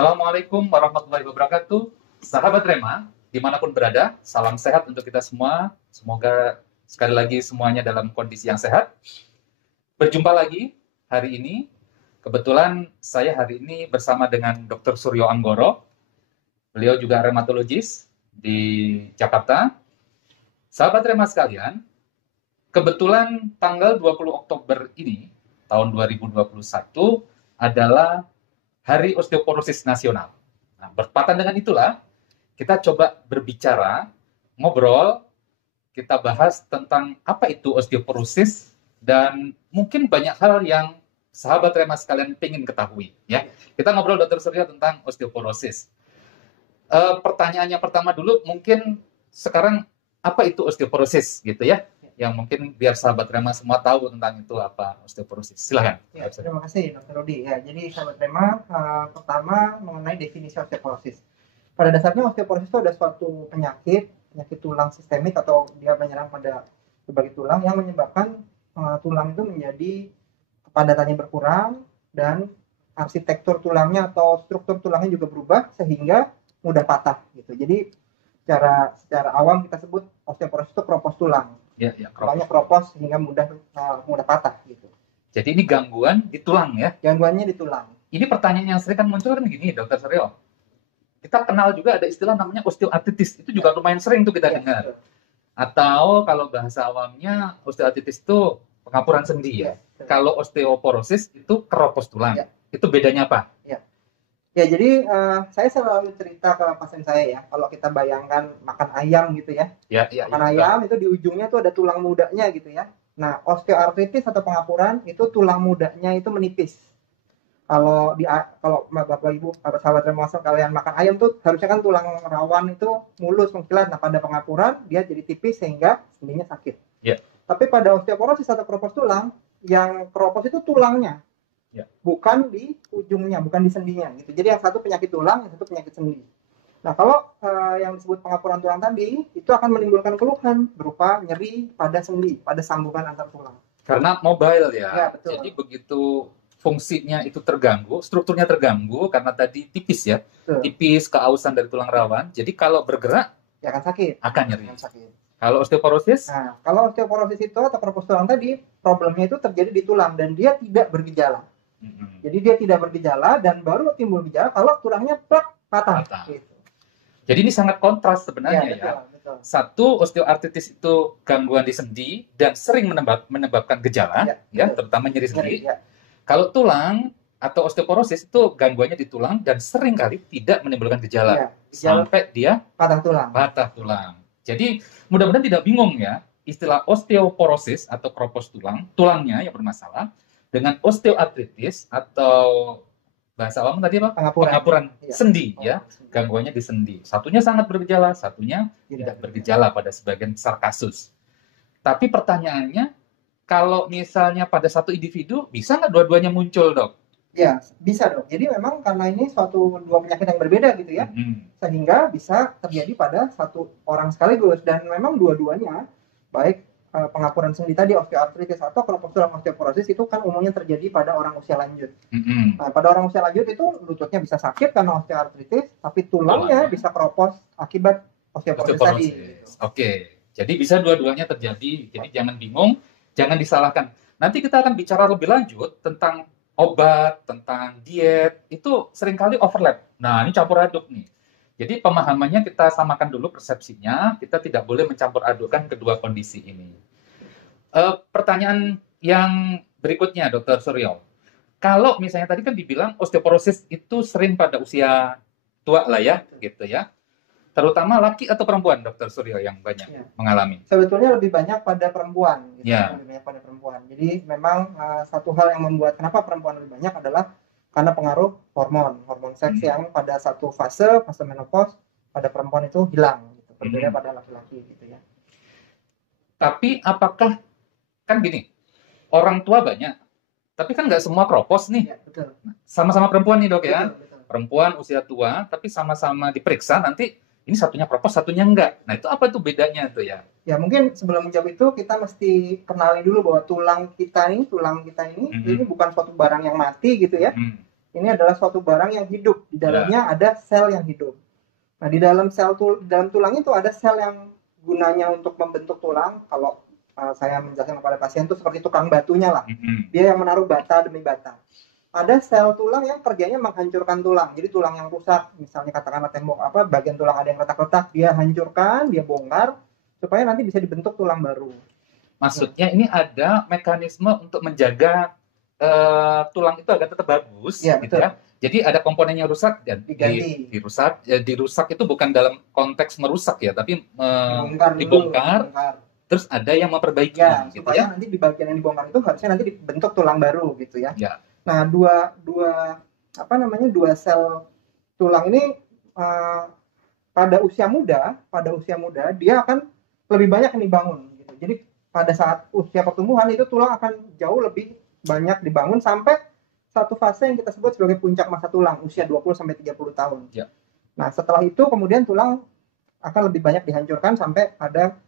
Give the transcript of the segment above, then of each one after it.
Assalamualaikum warahmatullahi wabarakatuh. Sahabat Rema, dimanapun berada, salam sehat untuk kita semua. Semoga sekali lagi semuanya dalam kondisi yang sehat. Berjumpa lagi hari ini. Kebetulan saya hari ini bersama dengan Dr. Suryo Anggoro. Beliau juga rheumatologis di Jakarta. Sahabat Rema sekalian, kebetulan tanggal 20 Oktober ini, tahun 2021, adalah Hari Osteoporosis Nasional. Nah, bertepatan dengan itulah, kita coba berbicara, ngobrol, kita bahas tentang apa itu osteoporosis, dan mungkin banyak hal yang sahabat Rema sekalian ingin ketahui. Ya, kita ngobrol Dr. Suryo tentang osteoporosis. Pertanyaan yang pertama dulu, mungkin sekarang apa itu osteoporosis, gitu ya? Yang mungkin biar sahabat Rema semua tahu tentang itu apa osteoporosis. Silahkan. Ya, terima kasih Dr. Rudi. Ya, jadi sahabat Rema, pertama mengenai definisi osteoporosis. Pada dasarnya osteoporosis itu ada suatu penyakit tulang sistemik atau dia menyerang pada berbagai tulang yang menyebabkan tulang itu menjadi kepadatannya berkurang dan arsitektur tulangnya atau struktur tulangnya juga berubah sehingga mudah patah gitu. Jadi secara awam kita sebut osteoporosis itu keropos tulang. Ya, tulangnya keropos sehingga mudah patah gitu. Jadi ini gangguan di tulang ya? Gangguannya di tulang. Ini pertanyaan yang sering kan muncul kan gini, Dokter Suryo. Kita kenal juga ada istilah namanya osteoartritis. Itu juga lumayan sering tuh kita dengar. Betul. Atau kalau bahasa awamnya osteoartritis itu pengapuran sendi ya. Kalau osteoporosis itu keropos tulang. Ya. Itu bedanya apa? Ya, jadi saya selalu cerita ke pasien saya ya, kalau kita bayangkan makan ayam gitu ya. Makan ayam itu di ujungnya tuh ada tulang mudanya gitu ya. Nah, osteoartritis atau pengapuran itu tulang mudanya itu menipis. Kalau Bapak Ibu sahabat Rema kalian makan ayam tuh harusnya kan tulang rawan itu mulus mengkilat. Nah, pada pengapuran dia jadi tipis sehingga sendinya sakit. Yeah. Tapi pada osteoporosis atau keropos tulang, yang keropos itu tulangnya. Ya. Bukan di ujungnya, bukan di sendinya gitu. Jadi yang satu penyakit tulang, yang satu penyakit sendi. Nah, kalau yang disebut pengapuran tulang tadi itu akan menimbulkan keluhan berupa nyeri pada sendi, pada sambungan antar tulang. Karena mobile ya. Ya, betul. Jadi begitu fungsinya itu terganggu, strukturnya terganggu karena tadi tipis ya. Betul. Tipis, keausan dari tulang rawan. Jadi kalau bergerak ya akan sakit. Akan nyeri. Kalau osteoporosis? Nah, kalau osteoporosis itu atau keropos tulang tadi, problemnya itu terjadi di tulang dan dia tidak bergejala. Jadi dia tidak bergejala dan baru timbul gejala kalau tulangnya patah. Gitu. Jadi ini sangat kontras sebenarnya ya. Betul. Satu, osteoartritis itu gangguan di sendi dan sering menyebabkan gejala, terutama nyeri sendi. Ya. Kalau tulang atau osteoporosis itu gangguannya di tulang dan sering kali tidak menimbulkan gejala. Sampai dia patah tulang. Jadi mudah-mudahan tidak bingung ya, istilah osteoporosis atau keropos tulangnya yang bermasalah, dengan osteoartritis atau bahasa awam tadi apa? Pengapuran sendi ya, gangguannya di sendi. Satunya sangat bergejala, satunya tidak bergejala pada sebagian besar kasus. Tapi pertanyaannya, kalau misalnya pada satu individu, bisa nggak dua-duanya muncul, Dok? Ya, bisa dok. Jadi memang karena ini dua penyakit yang berbeda gitu ya, sehingga bisa terjadi pada satu orang sekaligus. Dan memang dua-duanya, baik pengapuran sendi tadi, osteoartritis atau keropos tulang osteoporosis itu kan umumnya terjadi pada orang usia lanjut. Nah, pada orang usia lanjut itu lututnya bisa sakit karena osteoartritis, tapi tulangnya bisa keropos akibat osteoporosis tadi. Oke, jadi bisa dua-duanya terjadi. Jadi jangan bingung, jangan disalahkan. Nanti kita akan bicara lebih lanjut tentang obat, tentang diet, itu seringkali overlap. Nah, ini campur aduk nih. Jadi pemahamannya kita samakan dulu persepsinya, kita tidak boleh mencampur adukkan kedua kondisi ini. Pertanyaan yang berikutnya, Dr. Suryo. Kalau misalnya tadi kan dibilang osteoporosis itu sering pada usia tua lah ya, gitu ya. Terutama laki atau perempuan, Dr. Suryo, yang banyak mengalami? Sebetulnya lebih banyak pada perempuan. Gitu, lebih banyak pada perempuan. Jadi memang satu hal yang membuat kenapa perempuan lebih banyak adalah karena pengaruh hormon seks yang pada satu fase menopause pada perempuan itu hilang, gitu. Berbeda pada laki-laki gitu ya. Tapi apakah, kan gini, orang tua banyak, tapi kan nggak semua keropos nih. Ya, betul. Sama-sama perempuan nih dok ya. Betul. Perempuan usia tua, tapi sama-sama diperiksa, nanti ini satunya keropos, satunya enggak. Nah itu apa tuh bedanya tuh ya? Ya mungkin sebelum menjawab itu kita mesti kenali dulu bahwa tulang kita ini ini bukan suatu barang yang mati gitu ya. ini adalah suatu barang yang hidup, di dalamnya ada sel yang hidup. Nah, di dalam dalam tulang itu ada sel yang gunanya untuk membentuk tulang. Kalau saya menjelaskan kepada pasien itu seperti tukang batunya lah. Dia yang menaruh bata demi bata. Ada sel tulang yang kerjanya menghancurkan tulang. Jadi tulang yang rusak, misalnya katakanlah tembok bagian tulang ada yang retak-retak, dia hancurkan, dia bongkar supaya nanti bisa dibentuk tulang baru. Maksudnya ini ada mekanisme untuk menjaga tulang itu agar tetap bagus, ya, gitu ya. Jadi ada komponennya rusak dan dirusak itu bukan dalam konteks merusak ya, tapi dibongkar. Terus ada yang memperbaiki, gitu supaya ya. Nanti di bagian yang dibongkar itu harusnya nanti dibentuk tulang baru gitu ya. Nah, dua sel tulang ini pada usia muda dia akan lebih banyak yang dibangun gitu. Jadi pada saat usia pertumbuhan itu tulang akan jauh lebih banyak dibangun sampai satu fase yang kita sebut sebagai puncak masa tulang, usia 20-30 tahun. Nah, setelah itu kemudian tulang akan lebih banyak dihancurkan sampai pada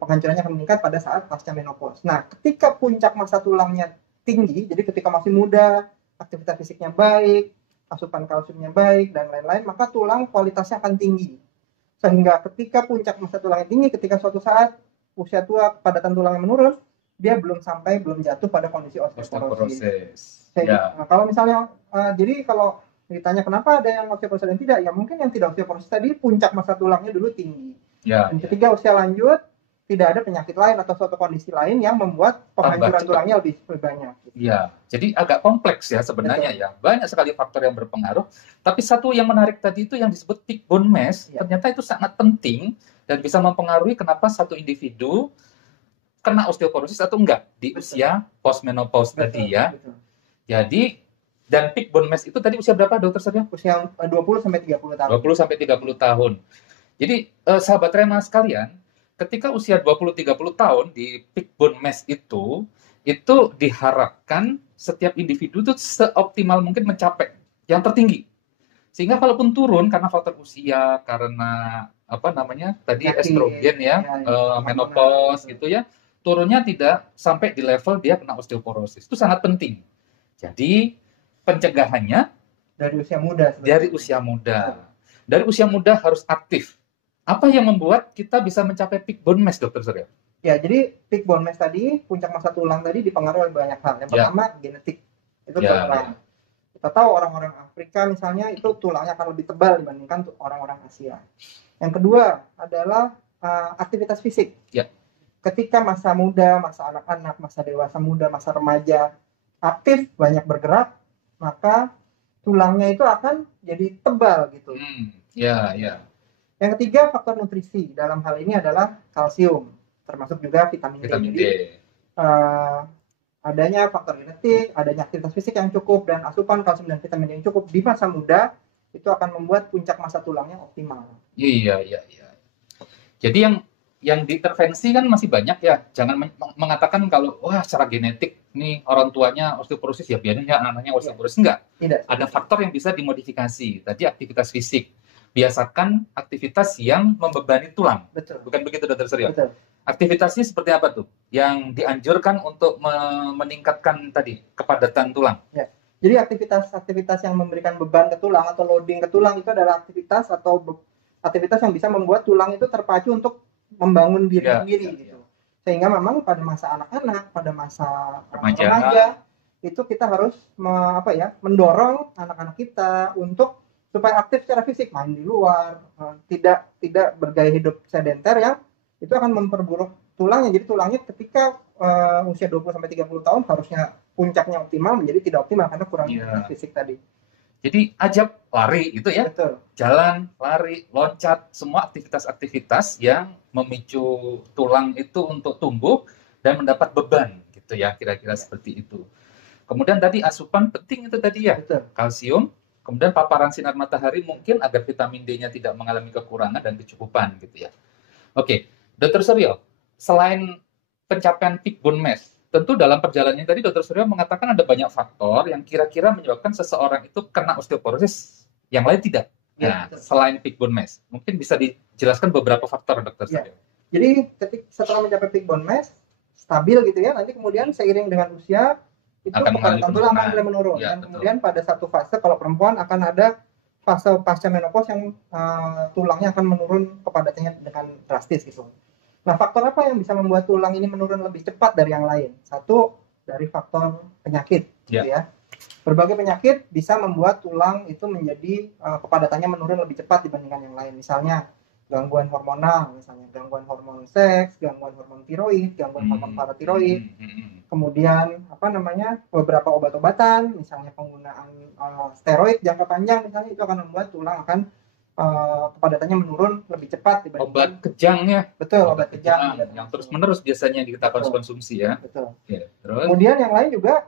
penghancurannya akan meningkat pada saat pasca menopause. Nah, ketika puncak masa tulangnya tinggi, jadi ketika masih muda, aktivitas fisiknya baik, asupan kalsiumnya baik, dan lain-lain, maka tulang kualitasnya akan tinggi. Sehingga ketika puncak masa tulangnya tinggi, ketika suatu saat usia tua, padatan tulangnya menurun, dia belum jatuh pada kondisi osteoporosis. Nah, kalau misalnya, jadi kalau ditanya kenapa ada yang osteoporosis dan tidak, ya mungkin yang tidak osteoporosis tadi puncak masa tulangnya dulu tinggi. Dan ketika usia lanjut, tidak ada penyakit lain atau suatu kondisi lain yang membuat penghancuran tulangnya lebih banyak. Iya, jadi agak kompleks ya sebenarnya. Betul. Ya. Banyak sekali faktor yang berpengaruh. Tapi satu yang menarik tadi itu yang disebut peak bone mass, ternyata itu sangat penting dan bisa mempengaruhi kenapa satu individu kena osteoporosis atau enggak di usia postmenopause tadi ya. Betul. Jadi dan peak bone mass itu tadi usia berapa, Dokter Suryo? Usia 20-30 tahun. 20-30 tahun. Jadi sahabat Rema sekalian, ketika usia 20-30 tahun di peak bone mass itu diharapkan setiap individu itu seoptimal mungkin mencapai yang tertinggi. Sehingga kalaupun turun karena faktor usia, karena estrogen menopause gitu ya, turunnya tidak sampai di level dia kena osteoporosis. Itu sangat penting. Jadi pencegahannya dari usia muda. Dari usia muda harus aktif. Apa yang membuat kita bisa mencapai peak bone mass, Dokter Suryo? Ya, jadi peak bone mass tadi, puncak masa tulang tadi dipengaruhi oleh banyak hal. Yang pertama, genetik. Itu tulang. Kita tahu orang-orang Afrika misalnya itu tulangnya akan lebih tebal dibandingkan orang-orang Asia. Yang kedua adalah aktivitas fisik. Ketika masa muda, masa anak-anak, masa dewasa muda, masa remaja aktif, banyak bergerak, maka tulangnya itu akan jadi tebal gitu. Yang ketiga, faktor nutrisi. Dalam hal ini adalah kalsium, termasuk juga vitamin D. Jadi, adanya faktor genetik, adanya aktivitas fisik yang cukup, dan asupan kalsium dan vitamin D yang cukup di masa muda, itu akan membuat puncak masa tulangnya optimal. Iya. Jadi yang diintervensi kan masih banyak ya. Jangan mengatakan kalau, secara genetik, nih orang tuanya osteoporosis, ya biarin ya anaknya osteoporosis. Enggak. Tidak. Ada faktor yang bisa dimodifikasi. Tadi aktivitas fisik. Biasakan aktivitas yang membebani tulang. Betul. Bukan begitu, Dokter Suryo? Betul. Aktivitasnya seperti apa tuh? Yang dianjurkan untuk meningkatkan tadi kepadatan tulang? Ya. Jadi aktivitas yang memberikan beban ke tulang atau loading ke tulang itu adalah aktivitas yang bisa membuat tulang itu terpacu untuk membangun diri sendiri gitu. Sehingga memang pada masa anak-anak, pada masa remaja itu kita harus mendorong anak-anak kita untuk supaya aktif secara fisik, main di luar, tidak bergaya hidup sedenter yang itu akan memperburuk tulangnya. Jadi tulangnya ketika usia 20-30 tahun harusnya puncaknya optimal menjadi tidak optimal karena kurang aktivitas fisik tadi. Jadi ajak lari gitu ya. Betul. Jalan, lari, loncat, semua aktivitas-aktivitas yang memicu tulang itu untuk tumbuh dan mendapat beban gitu ya, kira-kira seperti itu. Kemudian tadi asupan penting itu tadi ya. Betul. Kalsium. Kemudian paparan sinar matahari mungkin agar vitamin D-nya tidak mengalami kekurangan dan kecukupan gitu ya. Oke, Dr. Suryo, selain pencapaian peak bone mass, tentu dalam perjalanannya tadi Dr. Suryo mengatakan ada banyak faktor yang kira-kira menyebabkan seseorang itu kena osteoporosis, yang lain tidak. Nah, selain peak bone mass, mungkin bisa dijelaskan beberapa faktor, Dr. Suryo. Jadi setelah mencapai peak bone mass, stabil gitu ya, nanti kemudian seiring dengan usia, itu akan mengalami kepadatan tulang akan penurunan. mulai menurun. Ya, Dan betul. kemudian pada satu fase kalau perempuan akan ada fase pasca menopause yang tulangnya akan menurun kepadatannya dengan drastis gitu. Nah, faktor apa yang bisa membuat tulang ini menurun lebih cepat dari yang lain? Satu, dari faktor penyakit, gitu ya. Berbagai penyakit bisa membuat tulang itu menjadi kepadatannya menurun lebih cepat dibandingkan yang lain. Misalnya gangguan hormonal, misalnya gangguan hormon seks, gangguan hormon tiroid, gangguan hormon paratiroid. Kemudian beberapa obat-obatan, misalnya penggunaan steroid jangka panjang, misalnya itu akan membuat tulang akan kepadatannya menurun lebih cepat dibandingkan obat kejang ya. Betul, obat kejang yang terus-menerus biasanya kita harus konsumsi ya. Betul. Ya, terus kemudian yang lain juga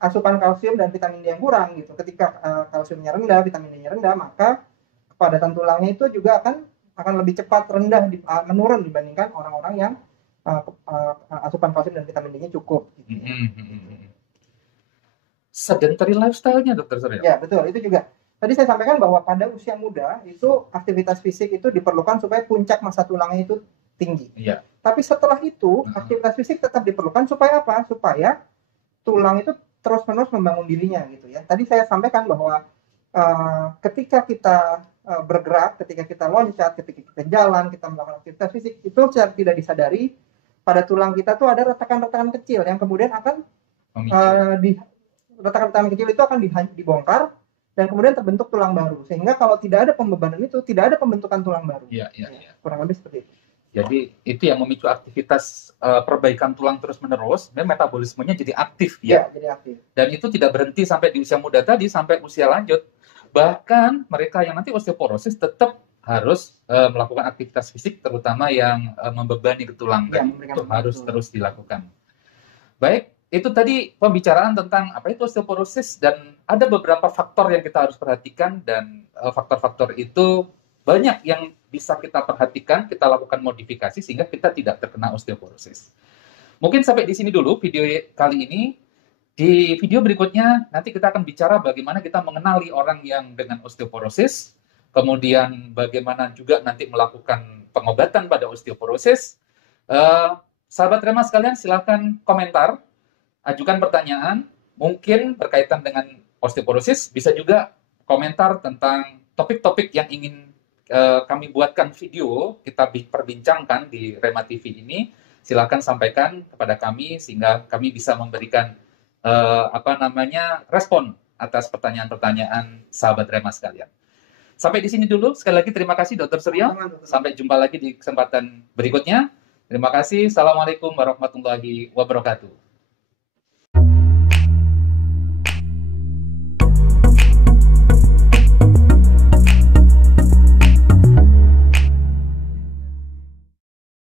asupan kalsium dan vitamin D yang kurang gitu. Ketika kalsiumnya rendah, vitamin D-nya rendah, maka kepadatan tulangnya itu juga akan lebih cepat menurun dibandingkan orang-orang yang asupan kalsium dan vitamin D-nya cukup. Gitu. Sedentary lifestyle-nya, Dokter Suryo. Ya, betul. Itu juga. Tadi saya sampaikan bahwa pada usia muda itu aktivitas fisik itu diperlukan supaya puncak massa tulangnya itu tinggi. Iya. Tapi setelah itu aktivitas fisik tetap diperlukan supaya apa? Supaya tulang itu terus-menerus membangun dirinya gitu ya. Tadi saya sampaikan bahwa ketika kita bergerak, ketika kita loncat, ketika kita jalan, kita melakukan aktivitas fisik, itu secara tidak disadari pada tulang kita tuh ada retakan-retakan kecil yang kemudian akan retakan-retakan kecil itu akan dibongkar dan kemudian terbentuk tulang baru. Sehingga kalau tidak ada pembebanan itu, tidak ada pembentukan tulang baru. Iya. Kurang lebih seperti itu. Jadi itu yang memicu aktivitas perbaikan tulang terus-menerus, dan metabolismenya jadi aktif ya. Jadi aktif. Dan itu tidak berhenti sampai di usia muda tadi, sampai usia lanjut. Bahkan mereka yang nanti osteoporosis tetap harus melakukan aktivitas fisik, terutama yang membebani ke tulang. Dan itu harus terus dilakukan. Baik, itu tadi pembicaraan tentang apa itu osteoporosis, dan ada beberapa faktor yang kita harus perhatikan, dan faktor-faktor itu banyak yang bisa kita perhatikan, kita lakukan modifikasi sehingga kita tidak terkena osteoporosis. Mungkin sampai di sini dulu video kali ini. Di video berikutnya nanti kita akan bicara bagaimana kita mengenali orang yang dengan osteoporosis, kemudian bagaimana juga nanti melakukan pengobatan pada osteoporosis. Sahabat Rema sekalian, silakan komentar, ajukan pertanyaan, mungkin berkaitan dengan osteoporosis, bisa juga komentar tentang topik-topik yang ingin kami buatkan video, kita perbincangkan di Rema TV ini. Silakan sampaikan kepada kami sehingga kami bisa memberikan respon atas pertanyaan-pertanyaan sahabat Rema sekalian. Sampai di sini dulu. Sekali lagi terima kasih Dr. Suryo. Sampai jumpa lagi di kesempatan berikutnya. Terima kasih. Assalamualaikum warahmatullahi wabarakatuh.